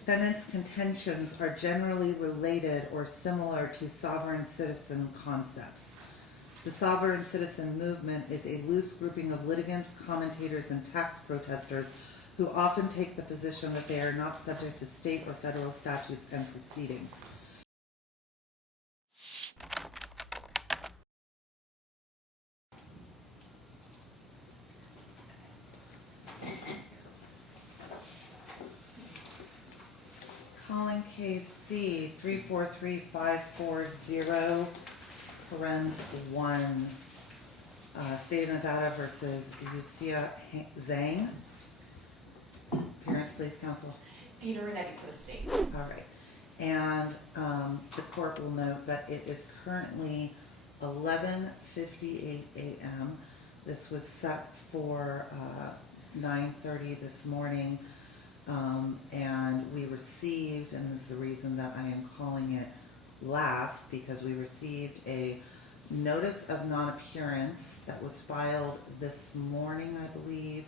defendant's contentions are generally related or similar to sovereign citizen concepts. The sovereign citizen movement is a loose grouping of litigants, commentators, and tax protesters who often take the position that they are not subject to state or federal statutes and proceedings. Calling case C 343540, parens 1, State of Nevada versus Zhang. Appearance, please, counsel. Dena, Rinetti for the state. All right. And the court will note that it is currently 11:58 a.m. This was set for 9:30 this morning. And we received, and this is the reason that I am calling it last, because we received a notice of non-appearance that was filed this morning, I believe,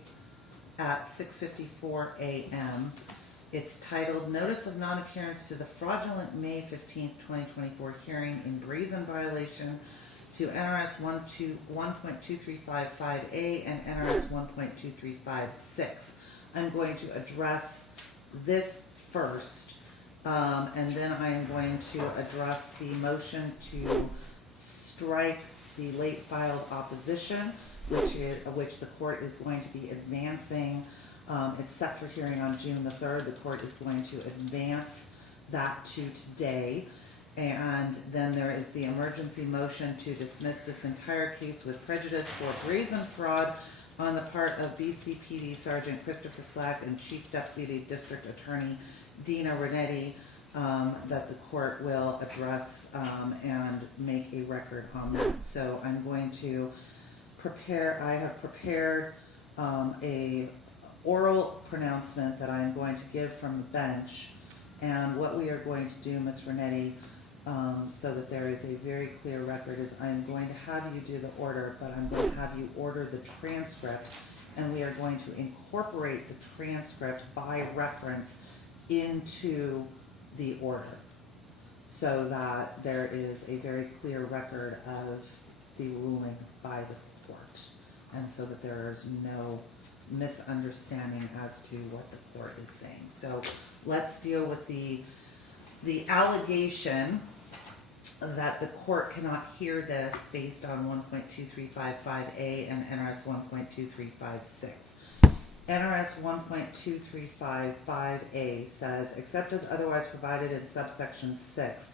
at 6:54 a.m. It's titled Notice of Non-Appearance to the Fraudulent May 15th, 2024 hearing in brazen violation to NRS 1.2355A and NRS 1.2356. I'm going to address this first, and then I'm going to address the motion to strike the late filed opposition, which the court is going to be advancing. It's set for hearing on June the 3rd. The court is going to advance that to today. And then there is the emergency motion to dismiss this entire case with prejudice for brazen fraud on the part of BCPD Sergeant Christopher Slack and Chief Deputy District Attorney Dena Rinetti, that the court will address and make a record on that. So I'm going to prepare, I have prepared a oral pronouncement that I'm going to give from the bench. And what we are going to do, Ms. Rinetti, so that there is a very clear record, is I'm going to have you do the order, but I'm going to have you order the transcript, and we are going to incorporate the transcript by reference into the order, so that there is a very clear record of the ruling by the court, and so that there is no misunderstanding as to what the court is saying. So let's deal with the allegation that the court cannot hear this based on 1.2355A and NRS 1.2356. NRS 1.2355A says, except as otherwise provided in subsection 6,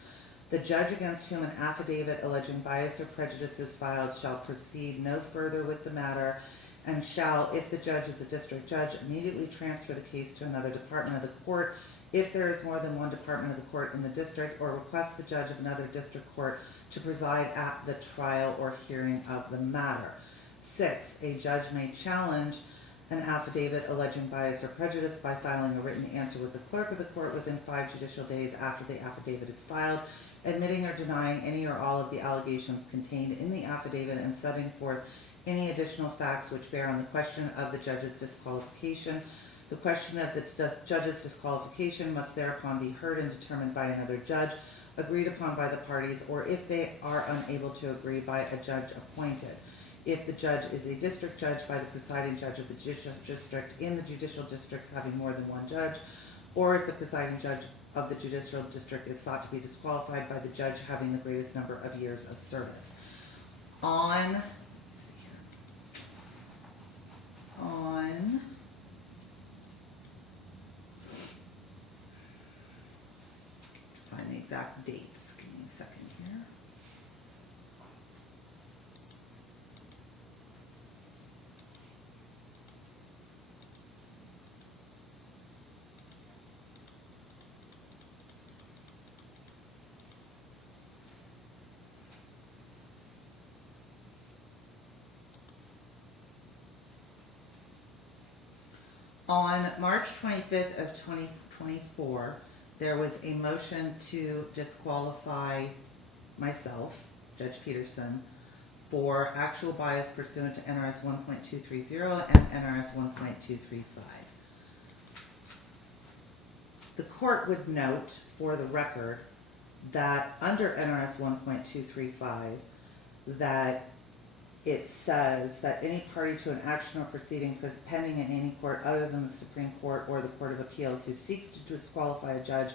the judge against whom an affidavit alleging bias or prejudice is filed shall proceed no further with the matter, and shall, if the judge is a district judge, immediately transfer the case to another department of the court if there is more than one department of the court in the district, or request the judge of another district court to preside at the trial or hearing of the matter. 6, a judge may challenge an affidavit alleging bias or prejudice by filing a written answer with the clerk of the court within 5 judicial days after the affidavit is filed, admitting or denying any or all of the allegations contained in the affidavit and setting forth any additional facts which bear on the question of the judge's disqualification. The question of the judge's disqualification must thereupon be heard and determined by another judge, agreed upon by the parties, or if they are unable to agree, by a judge appointed. If the judge is a district judge, by the presiding judge of the judicial district in the judicial districts having more than one judge, or if the presiding judge of the judicial district is sought to be disqualified by the judge having the greatest number of years of service. On find the exact dates. Give me a second here. On March 25th of 2024, there was a motion to disqualify myself, Judge Peterson, for actual bias pursuant to NRS 1.230 and NRS 1.235. The court would note for the record that under NRS 1.235, that it says that any party to an action or proceeding pending in any court other than the Supreme Court or the Court of Appeals who seeks to disqualify a judge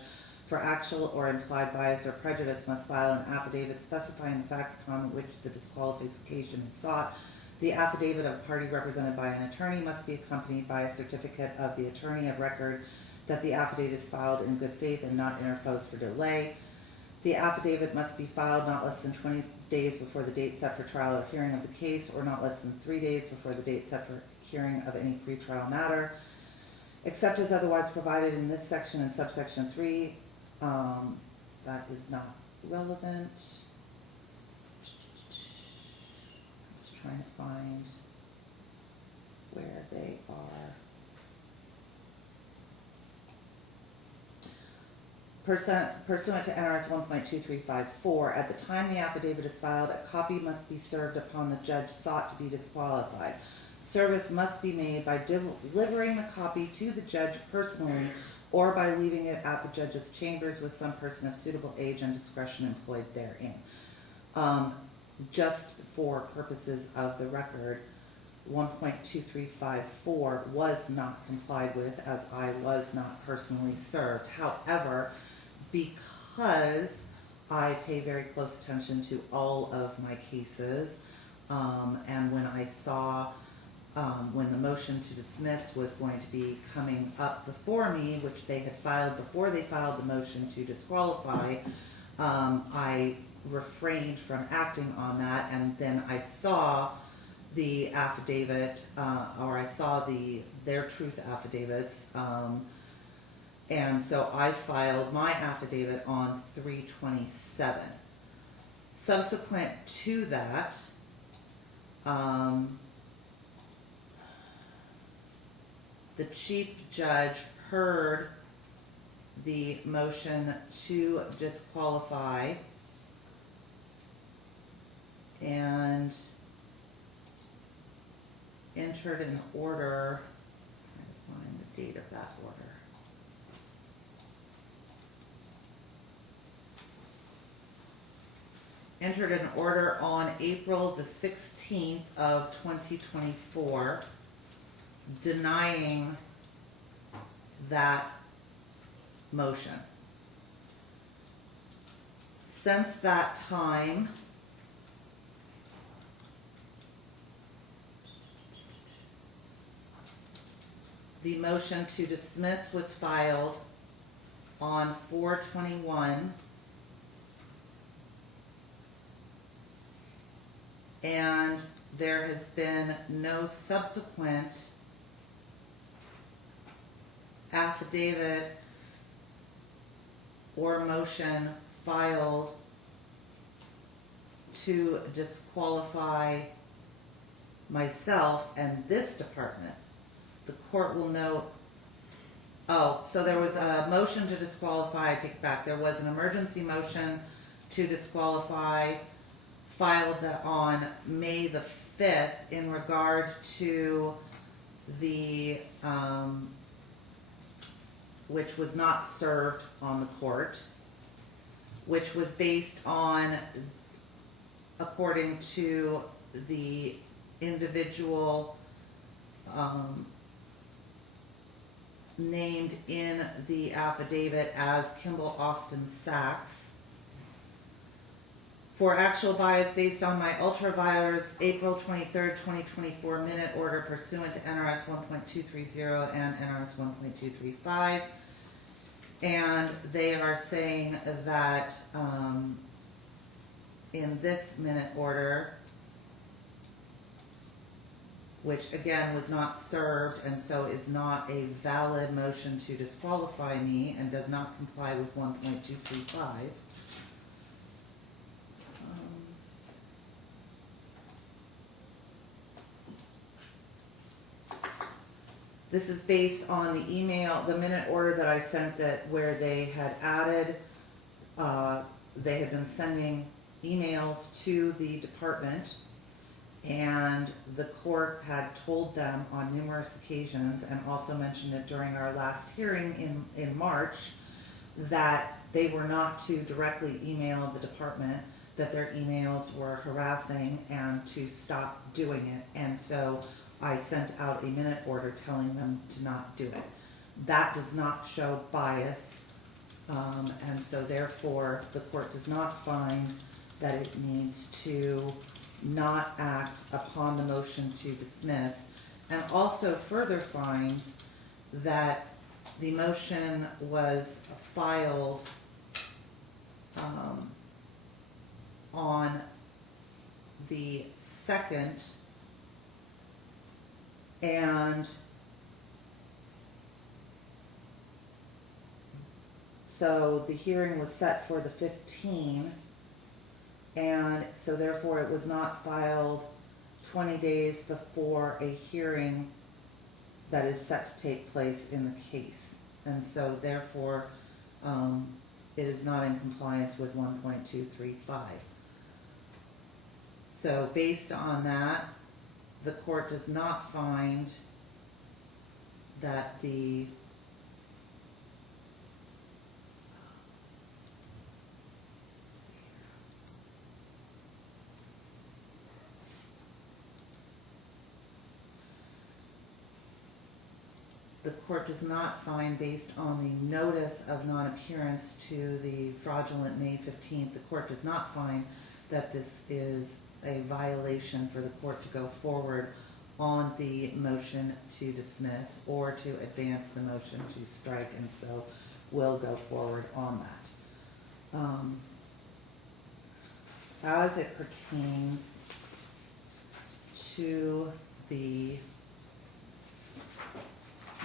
for actual or implied bias or prejudice must file an affidavit specifying the facts upon which the disqualification is sought. The affidavit of a party represented by an attorney must be accompanied by a certificate of the attorney of record that the affidavit is filed in good faith and not interposed for delay. The affidavit must be filed not less than 20 days before the date set for trial or hearing of the case, or not less than 3 days before the date set for hearing of any pretrial matter, except as otherwise provided in this section and subsection 3. That is not relevant. I was trying to find where they are. Pursuant to NRS 1.2354, at the time the affidavit is filed, a copy must be served upon the judge sought to be disqualified. Service must be made by delivering the copy to the judge personally or by leaving it at the judge's chambers with some person of suitable age and discretion employed therein. Just for purposes of the record, 1.2354 was not complied with, as I was not personally served. However, because I pay very close attention to all of my cases, and when I saw when the motion to dismiss was going to be coming up before me, which they had filed before they filed the motion to disqualify, I refrained from acting on that, and then I saw the affidavit, or I saw their truth affidavits, and so I filed my affidavit on 3/27. Subsequent to that, the chief judge heard the motion to disqualify and entered an order. I'm trying to find the date of that order. Entered an order on April the 16th of 2024 denying that motion. Since that time, the motion to dismiss was filed on 4/21, and there has been no subsequent affidavit or motion filed to disqualify myself and this department. The court will note, so there was a motion to disqualify, I take it back, there was an emergency motion to disqualify filed on May the 5th in regard to the, which was not served on the court, which was based on, according to the individual named in the affidavit as Kimball Austin Sachs, for actual bias based on my ultraviolence April 23rd, 2024 minute order pursuant to NRS 1.230 and NRS 1.235. And they are saying that in this minute order, which again was not served and so is not a valid motion to disqualify me and does not comply with 1.235. This is based on the email, the minute order that I sent, that where they had added, they had been sending emails to the department, and the court had told them on numerous occasions, and also mentioned it during our last hearing in March, that they were not to directly email the department, that their emails were harassing, and to stop doing it. And so I sent out a minute order telling them to not do it. That does not show bias, and so therefore the court does not find that it needs to not act upon the motion to dismiss, and also further finds that the motion was filed on the 2nd, and so the hearing was set for the 15th, and so therefore it was not filed 20 days before a hearing that is set to take place in the case. And so therefore it is not in compliance with 1.235. So based on that, the court does not find that the court does not find, based on the notice of non-appearance to the fraudulent May 15th, the court does not find that this is a violation for the court to go forward on the motion to dismiss or to advance the motion to strike, and so will go forward on that. As it pertains to the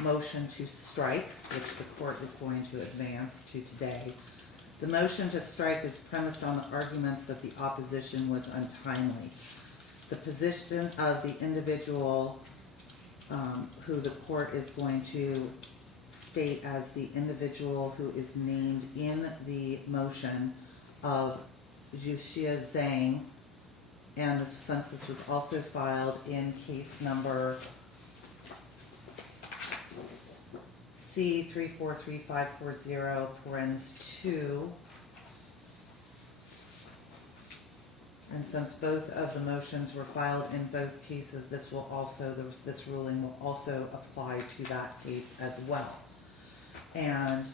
motion to strike, which the court is going to advance to today, the motion to strike is premised on the arguments that the opposition was untimely. The position of the individual who the court is going to state as the individual who is named in the motion of Zhang, and since this was also filed in case number C343540, parens 2, and since both of the motions were filed in both cases, this ruling will also apply to that case as well. And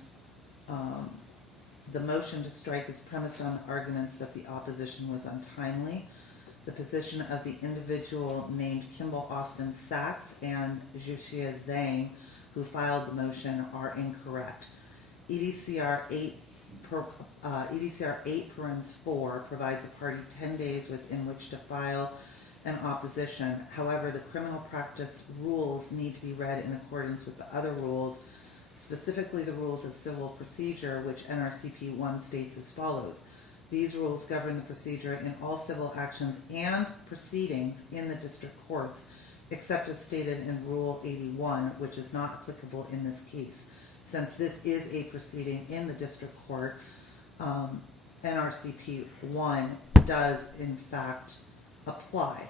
the motion to strike is premised on the arguments that the opposition was untimely. The position of the individual named Kimball Austin Sachs and Judicial Zhang, who filed the motion, are incorrect. EDCR 8 parens 4 provides a party 10 days within which to file an opposition. However, the criminal practice rules need to be read in accordance with the other rules, specifically the rules of civil procedure, which NRCP 1 states as follows. These rules govern the procedure in all civil actions and proceedings in the district courts, except as stated in Rule 81, which is not applicable in this case. Since this is a proceeding in the district court, NRCP 1 does in fact apply.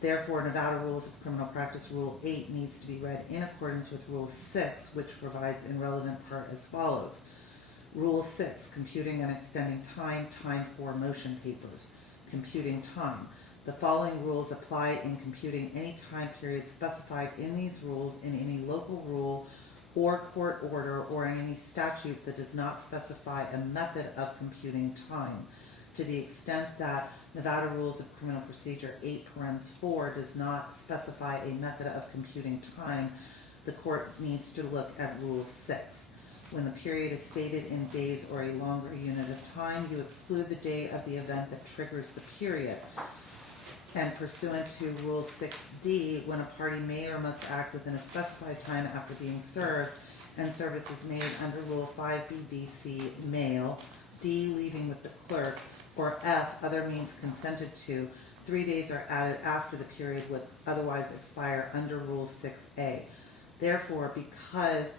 Therefore, Nevada Rules of Criminal Practice Rule 8 needs to be read in accordance with Rule 6, which provides in relevant part as follows. Rule 6, computing and extending time for motion papers. Computing time. The following rules apply in computing any time period specified in these rules in any local rule or court order or in any statute that does not specify a method of computing time. To the extent that Nevada Rules of Criminal Procedure 8 parens 4 does not specify a method of computing time, the court needs to look at Rule 6. When the period is stated in days or a longer unit of time, you exclude the day of the event that triggers the period. And pursuant to Rule 6D, when a party may or must act within a specified time after being served, and service is made under Rule 5BDC, mail, D, leaving with the clerk, or F, other means consented to, 3 days are added after the period would otherwise expire under Rule 6A. Therefore, because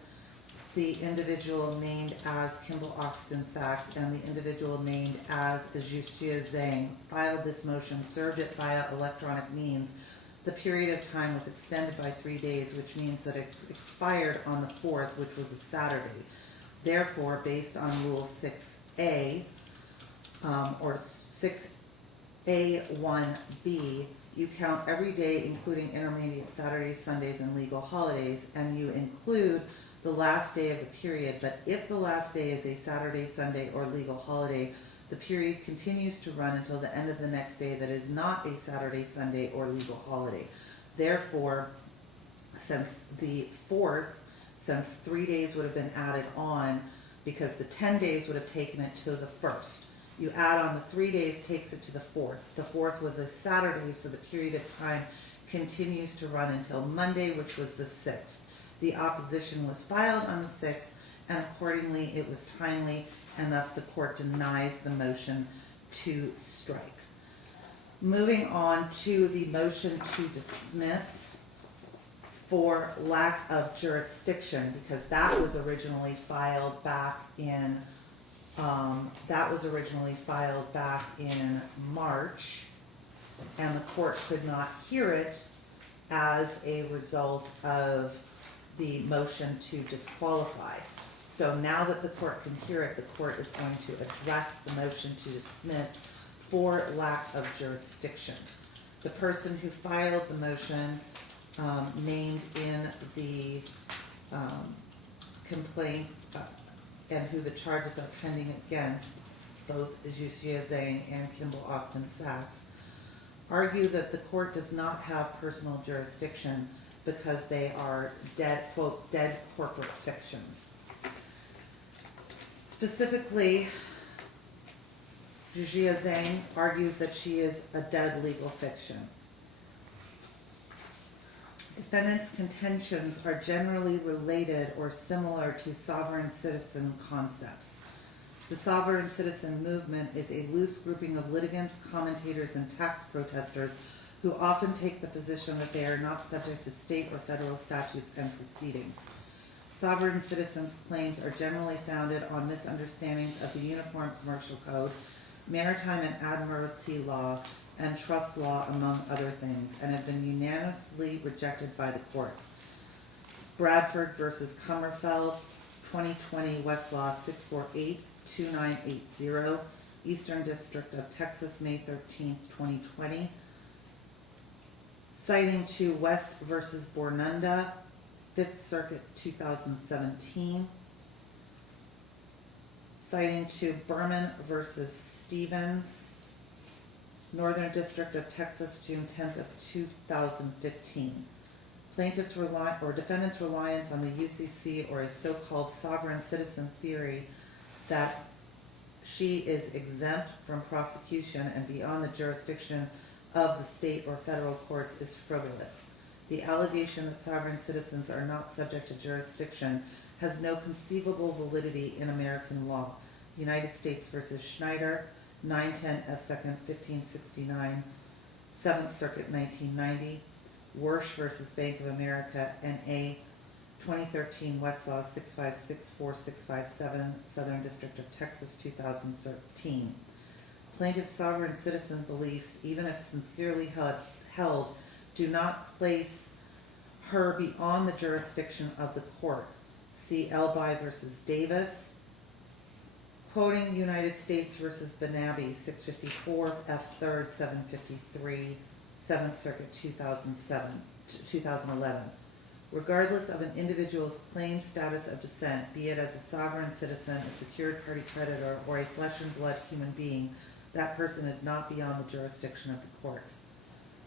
the individual named as Kimball Austin Sachs and the individual named as Judicial Zhang filed this motion, served it via electronic means, the period of time was extended by 3 days, which means that it expired on the 4th, which was a Saturday. Therefore, based on Rule 6A, or 6A1B, you count every day, including intermediate Saturdays, Sundays, and legal holidays, and you include the last day of the period. But if the last day is a Saturday, Sunday, or legal holiday, the period continues to run until the end of the next day that is not a Saturday, Sunday, or legal holiday. Therefore, since the 4th, since 3 days would have been added on, because the 10 days would have taken it to the 1st. You add on the 3 days, takes it to the 4th. The 4th was a Saturday, so the period of time continues to run until Monday, which was the 6th. The opposition was filed on the 6th, and accordingly it was timely, and thus the court denies the motion to strike. Moving on to the motion to dismiss for lack of jurisdiction, because that was originally filed back in March, and the court could not hear it as a result of the motion to disqualify. So now that the court can hear it, the court is going to address the motion to dismiss for lack of jurisdiction. The person who filed the motion named in the complaint and who the charges are pending against, both Zhang and Kimball Austin Sachs, argue that the court does not have personal jurisdiction because they are dead, quote, dead corporate fictions. Specifically, Zhang argues that she is a dead legal fiction. Defendants' contentions are generally related or similar to sovereign citizen concepts. The sovereign citizen movement is a loose grouping of litigants, commentators, and tax protesters who often take the position that they are not subject to state or federal statutes and proceedings. Sovereign citizens' claims are generally founded on misunderstandings of the Uniform Commercial Code, maritime and admiralty law, and trust law, among other things, and have been unanimously rejected by the courts. Bradford versus Kummerfeld, 2020 Westlaw 648-2980, Eastern District of Texas, May 13, 2020. Citing to West versus Bornunda, 5th Circuit, 2017. Citing to Berman versus Stevens, Northern District of Texas, June 10th of 2015. Defendants' reliance on the UCC or a so-called sovereign citizen theory that she is exempt from prosecution and beyond the jurisdiction of the state or federal courts is frivolous. The allegation that sovereign citizens are not subject to jurisdiction has no conceivable validity in American law. United States versus Schneider, 910 F. 2nd, 1569, 7th Circuit, 1990. Wersch versus Bank of America, N.A., 2013 Westlaw 6564657, Southern District of Texas, 2013. Plaintiff's sovereign citizen beliefs, even if sincerely held, do not place her beyond the jurisdiction of the court. See Elby versus Davis. Quoting United States versus Benabi, 654 F. 3rd, 753, 7th Circuit, 2011. Regardless of an individual's claimed status of descent, be it as a sovereign citizen, a secured party creditor, or a flesh and blood human being, that person is not beyond the jurisdiction of the courts.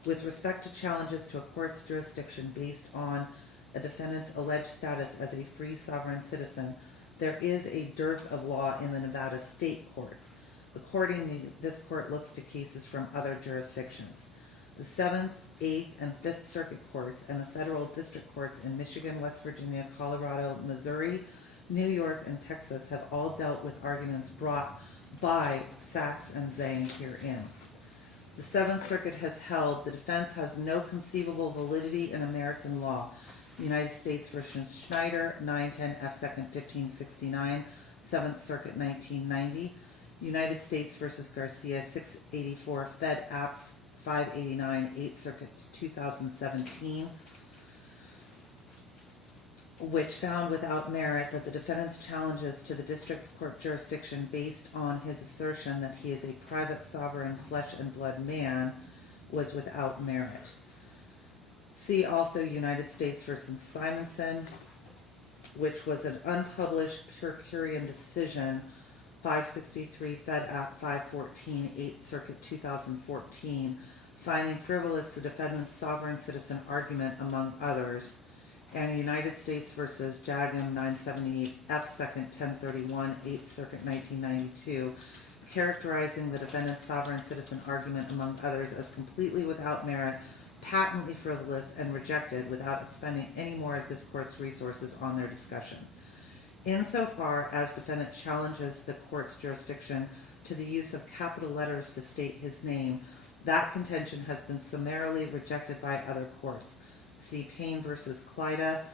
With respect to challenges to a court's jurisdiction based on a defendant's alleged status as a free sovereign citizen, there is a dearth of law in the Nevada state courts. Accordingly, this court looks to cases from other jurisdictions. The 7th, 8th, and 5th Circuit Courts and the federal district courts in Michigan, West Virginia, Colorado, Missouri, New York, and Texas have all dealt with arguments brought by Sachs and Zhang herein. The 7th Circuit has held the defense has no conceivable validity in American law. United States versus Schneider, 910 F. 2nd, 1569, 7th Circuit, 1990. United States versus Garcia, 684 Fed Apps, 589, 8th Circuit, 2017. which found without merit that the defendant's challenges to the district's court jurisdiction based on his assertion that he is a private sovereign flesh and blood man was without merit. See also United States versus Simonson, which was an unpublished per curiam decision, 563 Fed App 514, 8th Circuit 2014, finding frivolous the defendant's sovereign citizen argument among others, and United States versus Zhang 978 F 2nd 1031, 8th Circuit 1992, characterizing the defendant's sovereign citizen argument among others as completely without merit, patently frivolous, and rejected without expending any more of this court's resources on their discussion. Insofar as defendant challenges the court's jurisdiction to the use of capital letters to state his name, that contention has been summarily rejected by other courts. See Payne versus Clyda,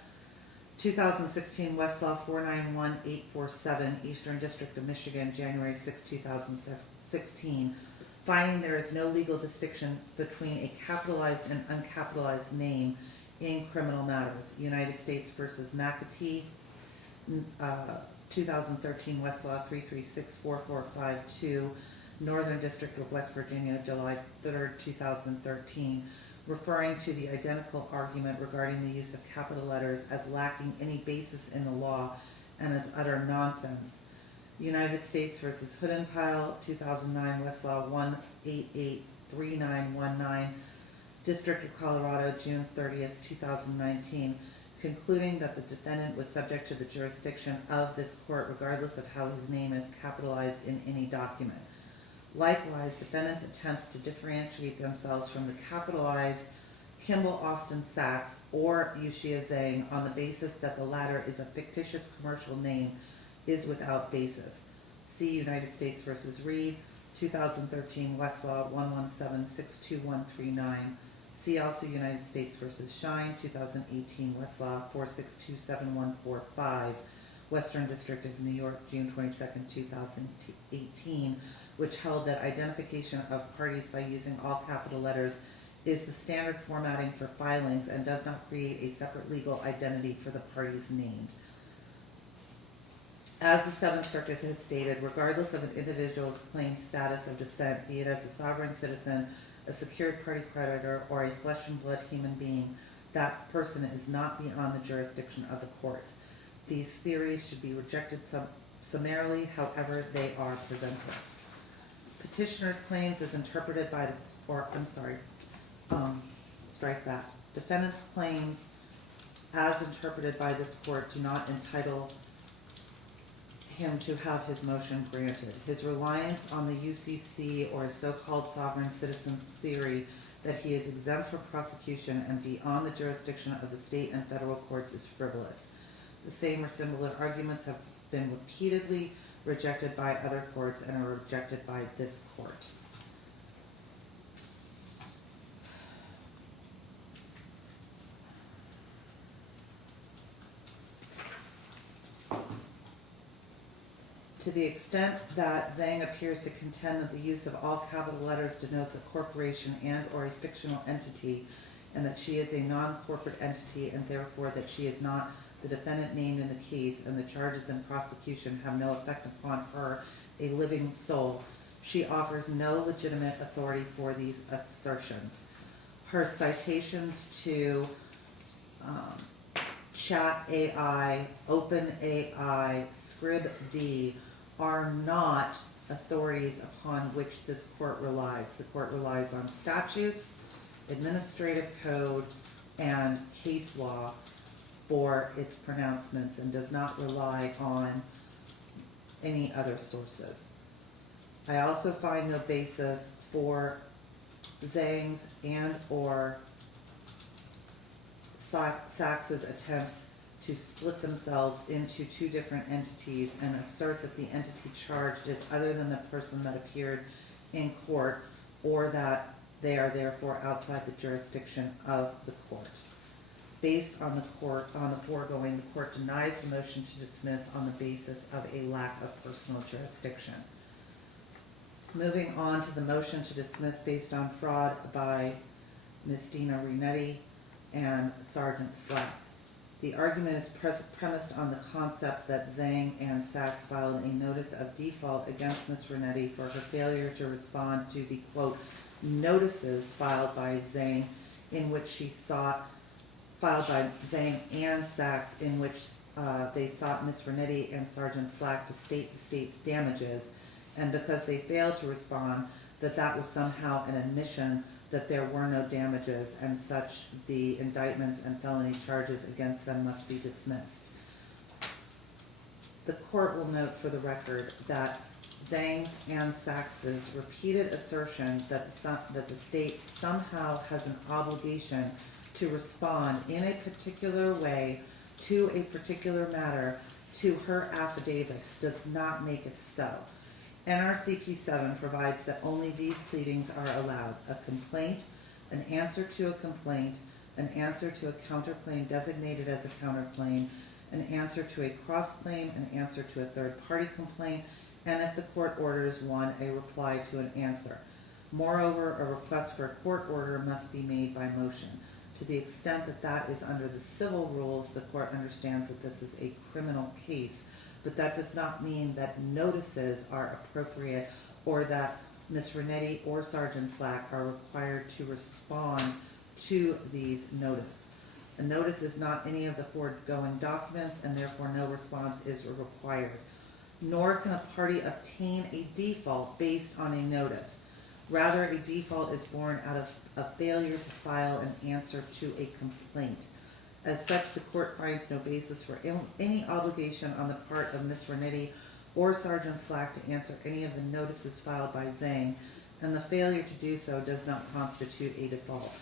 2016 Westlaw 491847, Eastern District of Michigan, January 6, 2016, finding there is no legal distinction between a capitalized and uncapitalized name in criminal matters. United States versus McAtee, 2013 Westlaw 3364452, Northern District of West Virginia, July 3rd, 2013, referring to the identical argument regarding the use of capital letters as lacking any basis in the law and as utter nonsense. United States versus Hoodenpyle, 2009 Westlaw 1883919, District of Colorado, June 30th, 2019, concluding that the defendant was subject to the jurisdiction of this court regardless of how his name is capitalized in any document. Likewise, defendants' attempts to differentiate themselves from the capitalized Kimball Austin Sachs or Yuxia Zhang on the basis that the latter is a fictitious commercial name is without basis. See United States versus Reed, 2013 Westlaw 117-62139. See also United States versus Shine, 2018 Westlaw 4627145, Western District of New York, June 22nd, 2018, which held that identification of parties by using all capital letters is the standard formatting for filings and does not create a separate legal identity for the parties named. As the Seventh Circuit has stated, regardless of an individual's claimed status of descent, be it as a sovereign citizen, a secured party creditor, or a flesh and blood human being, that person is not beyond the jurisdiction of the courts. These theories should be rejected summarily, however they are presented. Petitioner's claims as interpreted by the, strike that. Defendant's claims as interpreted by this court do not entitle him to have his motion granted. His reliance on the UCC or so-called sovereign citizen theory that he is exempt from prosecution and beyond the jurisdiction of the state and federal courts is frivolous. The same or similar arguments have been repeatedly rejected by other courts and are rejected by this court. To the extent that Zhang appears to contend that the use of all capital letters denotes a corporation and or a fictional entity, and that she is a non-corporate entity and therefore that she is not the defendant named in the case and the charges in prosecution have no effect upon her, a living soul, she offers no legitimate authority for these assertions. Her citations to Chat AI, Open AI, ScribD are not authorities upon which this court relies. The court relies on statutes, administrative code, and case law for its pronouncements and does not rely on any other sources. I also find no basis for Zhang's and or Sachs's attempts to split themselves into two different entities and assert that the entity charged is other than the person that appeared in court, or that they are therefore outside the jurisdiction of the court. Based on the foregoing, the court denies the motion to dismiss on the basis of a lack of personal jurisdiction. Moving on to the motion to dismiss based on fraud by Ms. Dena Rinetti and Sergeant Slack. The argument is premised on the concept that Zhang and Sachs filed a notice of default against Ms. Rinetti for her failure to respond to the, quote, notices filed by Zhang and Sachs in which they sought Ms. Rinetti and Sergeant Slack to state the state's damages, and because they failed to respond, that was somehow an admission that there were no damages, and such the indictments and felony charges against them must be dismissed. The court will note for the record that Zhang's and Sachs's repeated assertion that the state somehow has an obligation to respond in a particular way to a particular matter to her affidavits does not make it so. NRCP 7 provides that only these pleadings are allowed: a complaint, an answer to a complaint, an answer to a counterclaim designated as a counterclaim, an answer to a cross-claim, an answer to a third-party complaint, and if the court orders one, a reply to an answer. Moreover, a request for a court order must be made by motion. To the extent that is under the civil rules, the court understands that this is a criminal case, but that does not mean that notices are appropriate or that Ms. Rinetti or Sergeant Slack are required to respond to these notices. A notice is not any of the foregoing documents, and therefore no response is required. Nor can a party obtain a default based on a notice. Rather, a default is born out of a failure to file an answer to a complaint. As such, the court finds no basis for any obligation on the part of Ms. Rinetti or Sergeant Slack to answer any of the notices filed by Zhang, and the failure to do so does not constitute a default.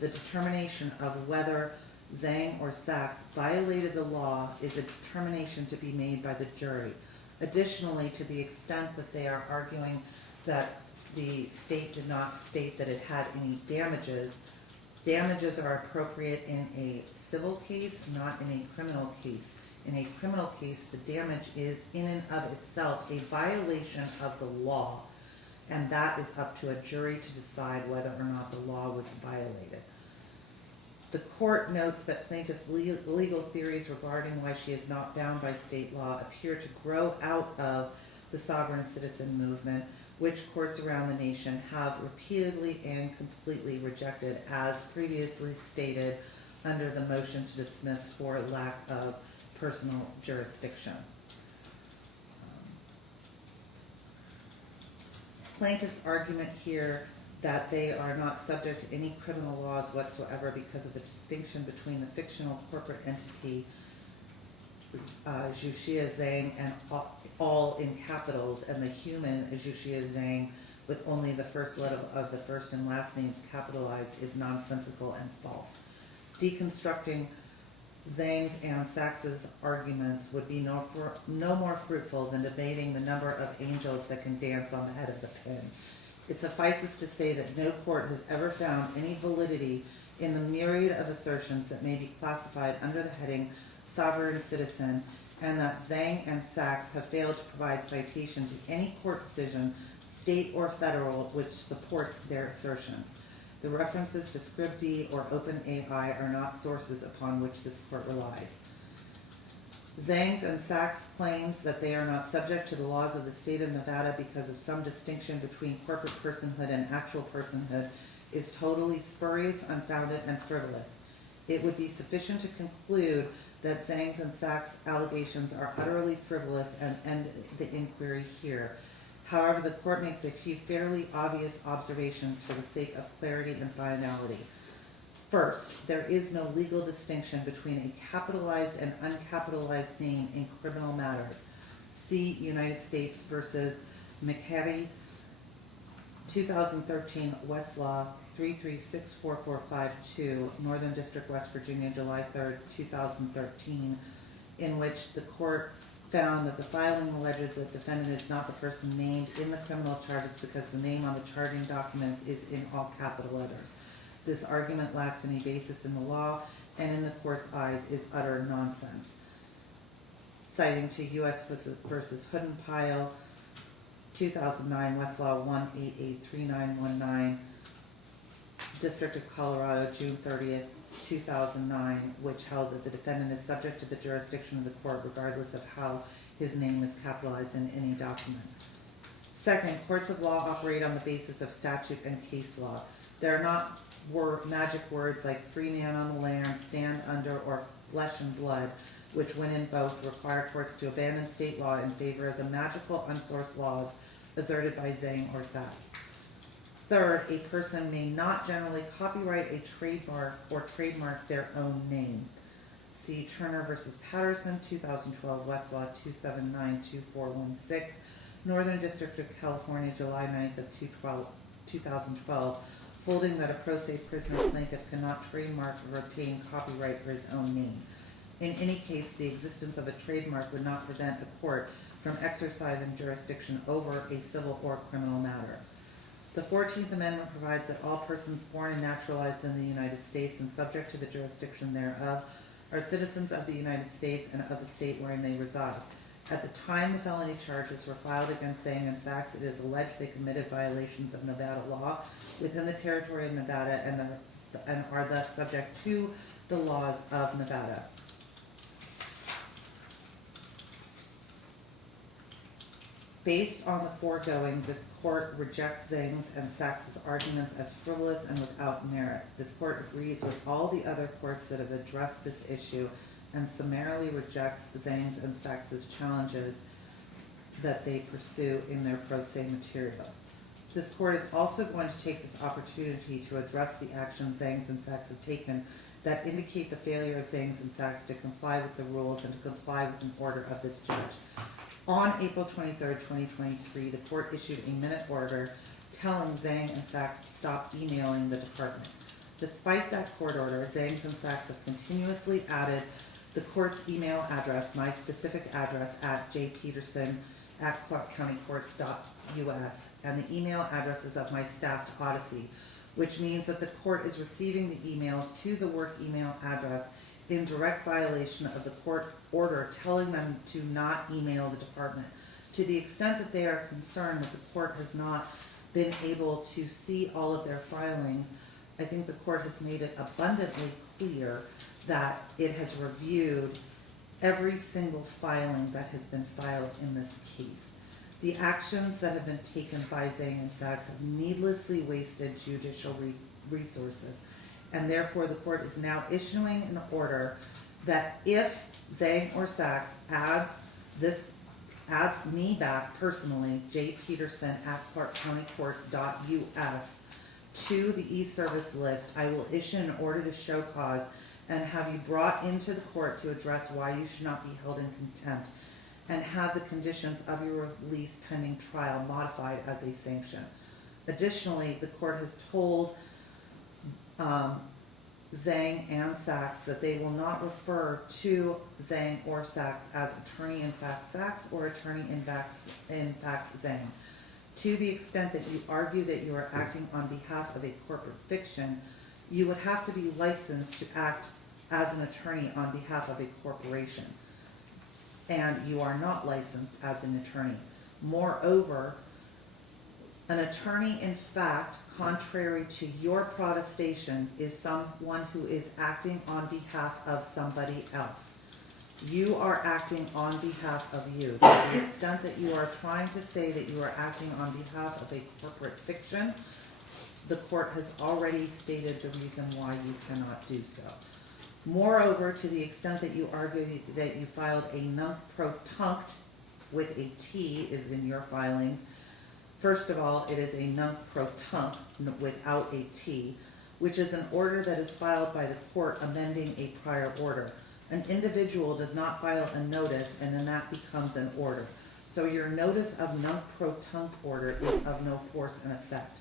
The determination of whether Zhang or Sachs violated the law is a determination to be made by the jury. Additionally, to the extent that they are arguing that the state did not state that it had any damages, damages are appropriate in a civil case, not in a criminal case. In a criminal case, the damage is in and of itself a violation of the law, and that is up to a jury to decide whether or not the law was violated. The court notes that plaintiff's legal theories regarding why she is not bound by state law appear to grow out of the sovereign citizen movement, which courts around the nation have repeatedly and completely rejected, as previously stated under the motion to dismiss for lack of personal jurisdiction. Plaintiff's argument here that they are not subject to any criminal laws whatsoever because of the distinction between the fictional corporate entity Zhuxia Zhang and all in capitals, and the human Zhuxia Zhang with only the first letter of the first and last names capitalized is nonsensical and false. Deconstructing Zhang's and Sachs's arguments would be no more fruitful than debating the number of angels that can dance on the head of the pin. It suffices to say that no court has ever found any validity in the myriad of assertions that may be classified under the heading sovereign citizen, and that Zhang and Sachs have failed to provide citation to any court decision, state or federal, which supports their assertions. The references to ScribD or OpenAI are not sources upon which this court relies. Zhang's and Sachs' claims that they are not subject to the laws of the state of Nevada because of some distinction between corporate personhood and actual personhood is totally spurious, unfounded, and frivolous. It would be sufficient to conclude that Zhang's and Sachs' allegations are utterly frivolous and end the inquiry here. However, the court makes a few fairly obvious observations for the sake of clarity and finality. First, there is no legal distinction between a capitalized and uncapitalized name in criminal matters. See United States versus McCarty, 2013 Westlaw 3364452, Northern District, West Virginia, July 3rd, 2013, in which the court found that the filing alleges that the defendant is not the person named in the criminal charges because the name on the charging documents is in all capital letters. This argument lacks any basis in the law and in the court's eyes is utter nonsense. Citing to U.S. versus Hood and Pyle, 2009 Westlaw 1883919, District of Colorado, June 30th, 2009, which held that the defendant is subject to the jurisdiction of the court regardless of how his name is capitalized in any document. Second, courts of law operate on the basis of statute and case law. There are not magic words like free man on the land, stand under, or flesh and blood, which when invoked require courts to abandon state law in favor of the magical unsourced laws asserted by Zhang or Sachs. Third, a person may not generally copyright a trademark or trademark their own name. See Turner versus Patterson, 2012, Westlaw 2792416, Northern District of California, July 9th of 2012, holding that a pro se prisoner plaintiff cannot trademark or obtain copyright for his own name. In any case, the existence of a trademark would not prevent a court from exercising jurisdiction over a civil or criminal matter. The 14th Amendment provides that all persons born and naturalized in the United States and subject to the jurisdiction thereof are citizens of the United States and of the state wherein they reside. At the time the felony charges were filed against Zhang and Sachs, it is alleged they committed violations of Nevada law within the territory of Nevada and are thus subject to the laws of Nevada. Based on the foregoing, this court rejects Zhang's and Sachs's arguments as frivolous and without merit. This court agrees with all the other courts that have addressed this issue and summarily rejects Zhang's and Sachs's challenges that they pursue in their pro se materials. This court is also going to take this opportunity to address the actions Zhang's and Sachs have taken that indicate the failure of Zhang's and Sachs to comply with the rules and to comply with an order of this judge. On April 23rd, 2023, the court issued a minute order telling Zhang and Sachs to stop emailing the department. Despite that court order, Zhang and Sachs have continuously added the court's email address, my specific address, at jpeterson@clarkcountycourts.us, and the email addresses of my staff to Odyssey, which means that the court is receiving the emails to the work email address in direct violation of the court order telling them to not email the department. To the extent that they are concerned that the court has not been able to see all of their filings, I think the court has made it abundantly clear that it has reviewed every single filing that has been filed in this case. The actions that have been taken by Zhang and Sachs have needlessly wasted judicial resources, and therefore the court is now issuing an order that if Zhang or Sachs adds me back personally, jpeterson@clarkcountycourts.us, to the e-service list, I will issue an order to show cause and have you brought into the court to address why you should not be held in contempt, and have the conditions of your release pending trial modified as a sanction. Additionally, the court has told Zhang and Sachs that they will not refer to Zhang or Sachs as attorney in fact Sachs or attorney in fact Zhang. To the extent that you argue that you are acting on behalf of a corporate fiction, you would have to be licensed to act as an attorney on behalf of a corporation, and you are not licensed as an attorney. Moreover, an attorney in fact, contrary to your protestations, is someone who is acting on behalf of somebody else. You are acting on behalf of you. To the extent that you are trying to say that you are acting on behalf of a corporate fiction, the court has already stated the reason why you cannot do so. Moreover, to the extent that you argue that you filed a nunc-pro-tunct with a T is in your filings, first of all, it is a nunc-pro-tunct without a T, which is an order that is filed by the court amending a prior order. An individual does not file a notice and then that becomes an order. So your notice of nunc-pro-tunct order is of no force and effect.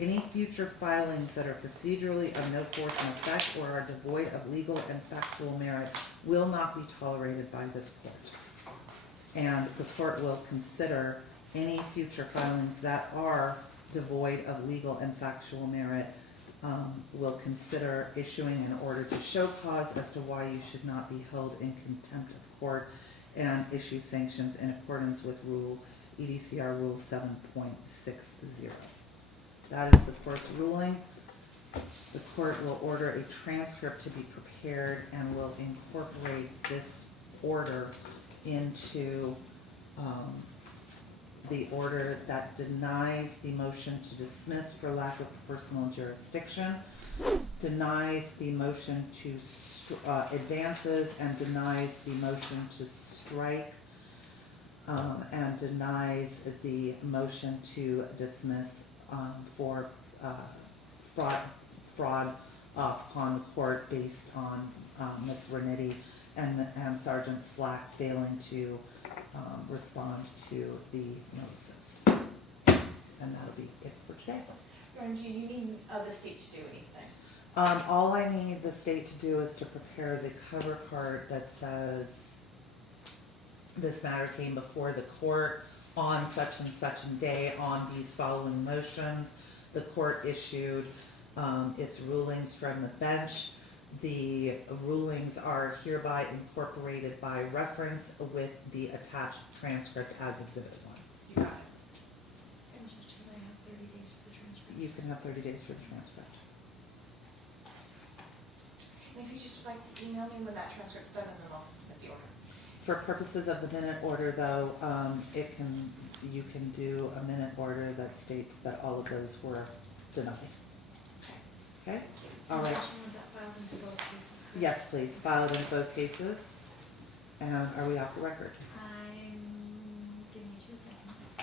Any future filings that are procedurally of no force and effect or are devoid of legal and factual merit will not be tolerated by this court. And the court will consider any future filings that are devoid of legal and factual merit, will consider issuing an order to show cause as to why you should not be held in contempt of court and issue sanctions in accordance with EDCR Rule 7.60. That is the court's ruling. The court will order a transcript to be prepared and will incorporate this order into the order that denies the motion to dismiss for lack of personal jurisdiction, denies the motion to, advances and denies the motion to strike, and denies the motion to dismiss for fraud upon the court based on Ms. Rinetti and Sergeant Slack failing to respond to the notices. And that'll be it for today. And do you need the state to do anything? All I need the state to do is to prepare the cover card that says this matter came before the court on such and such a day on these following motions. The court issued its rulings from the bench. The rulings are hereby incorporated by reference with the attached transcript as Exhibit 1. You got it. And should I have 30 days for the transcript? You can have 30 days for the transcript. And if you just like to email me when that transcript's done, and then I'll submit the order. For purposes of the minute order, though, you can do a minute order that states that all of those were denied. Okay? All right. That filed into both cases, correct? Yes, please, filed in both cases. And are we off the record? Give me 2 seconds.